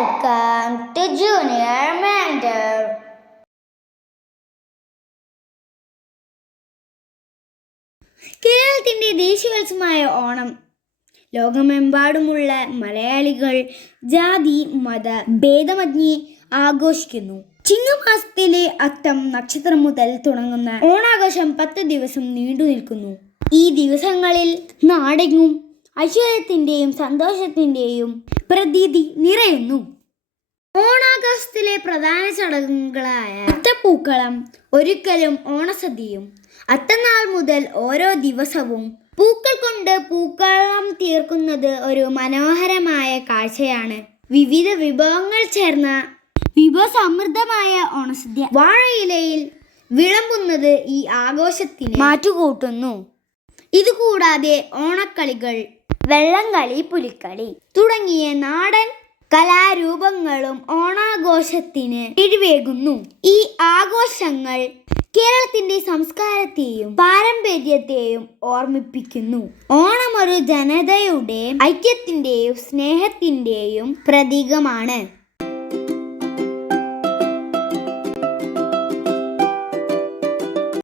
Welcome to Junior Mender. കേരളത്തിന്റെ ദേശീയോത്സവമായ ഓണം. ലോകമെമ്പാടുമുള്ള മലയാളികൾ ജാതി മത ഭേദമന്യേ ആഘോഷിക്കുന്നു. ചിങ്ങമാസത്തിലെ അത്തം നക്ഷത്രം മുതൽ തുടങ്ങുന്ന ഓണാഘോഷം പത്ത് ദിവസം നീണ്ടു നിൽക്കുന്നു. ഈ ദിവസങ്ങളിൽ നാടെങ്ങും ഐശ്വര്യത്തിന്റെയും സന്തോഷത്തിന്റെയും പ്രതീതി നിറയുന്നു. ഓണാഘോഷത്തിലെ പ്രധാന ചടങ്ങുകളായ അത്തപ്പൂക്കളം ഒരുക്കലും ഓണസദ്യയും അത്തനാൾ മുതൽ ഓരോ ദിവസവും പൂക്കൾ കൊണ്ട് പൂക്കളം തീർക്കുന്നത് ഒരു മനോഹരമായ കാഴ്ചയാണ്. വിവിധ വിഭവങ്ങൾ ചേർന്ന വിഭവസമൃദ്ധമായ ഓണസദ്യ വാഴയിലയിൽ വിളമ്പുന്നത് ഈ ആഘോഷത്തിന് മാറ്റുകൂട്ടുന്നു. ഇതുകൂടാതെ ഓണക്കളികൾ വെള്ളംകളി പുലിക്കളി തുടങ്ങിയ നാടൻ കലാരൂപങ്ങളും ഓണാഘോഷത്തിന് ഇഴിവേകുന്നു ഈ ആഘോഷങ്ങൾ കേരളത്തിന്റെ സംസ്കാരത്തെയും പാരമ്പര്യത്തെയും ഓർമ്മിപ്പിക്കുന്നു. ഓണം ഒരു ജനതയുടെ ഐക്യത്തിന്റെയും സ്നേഹത്തിന്റെയും പ്രതീകമാണ്.